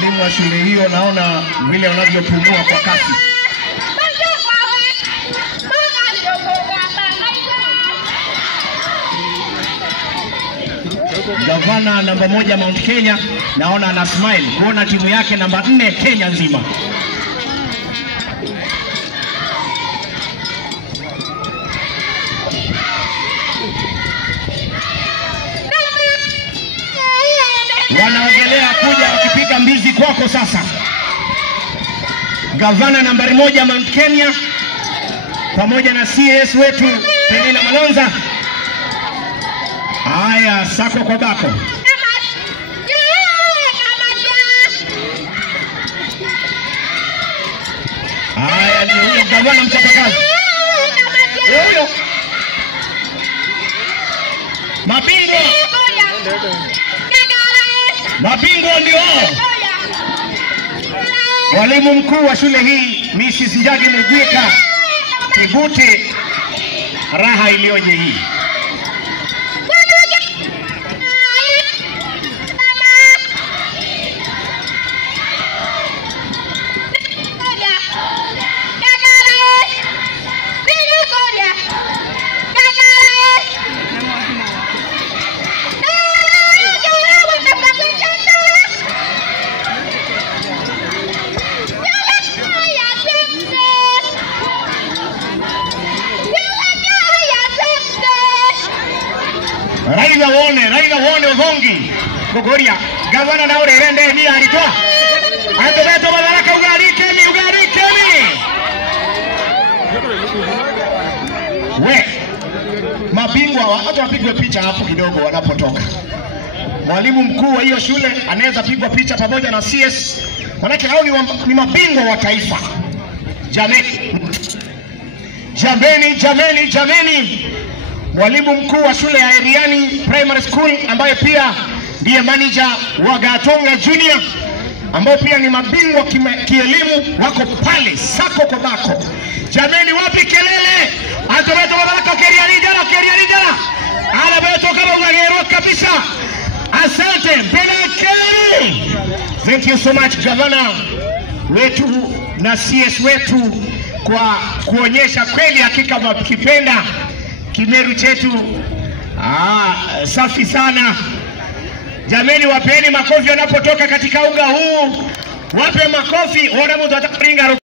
walimu wa shule hiyo, naona vile wanavyopumua kwa kasi. Gavana namba 1 Mount Kenya naona ana smile kuona timu yake namba 4 Kenya nzima. Wanaogelea kuja wakipiga mbizi kwako sasa. Gavana nambari 1 Mount Kenya pamoja na CS wetu Penina Malonza. Haya, sako kwa bako. Haya, ni huyo gavana mchapakazi. Huyo mabingwa. Mabingwa ndio walimu mkuu wa shule hii Mrs. Njagi Mugwika. Kibute raha iliyoje hii. Raila wone Ozongi Gogoria gavana na ore rende ni alitoa Andobeto Madaraka ugari kemi we mabingwa hata wapigwe picha hapo kidogo wanapotoka. Mwalimu mkuu wa hiyo shule anaweza pigwa picha pamoja na CS, manake hao ni mabingwa wa taifa. Jameni. Mwalimu mkuu wa shule ya Eriani Primary School ambaye pia ndiye manager wa Gatonga Junior, ambao pia ni mabingwa kielimu, wako pale sako kwa bako. Jameni, wapi kelele? Andobeto Madaraka Keriani jana. Anabeto kama unagero kabisa. Asante Benakeri. Thank you so much Governor wetu na CS wetu kwa kuonyesha kweli hakika mkipenda Kimeru chetu. Safi sana. Jameni, wapeni makofi wanapotoka katika uga huu. Wape makofi. Wana mtu atakuringa.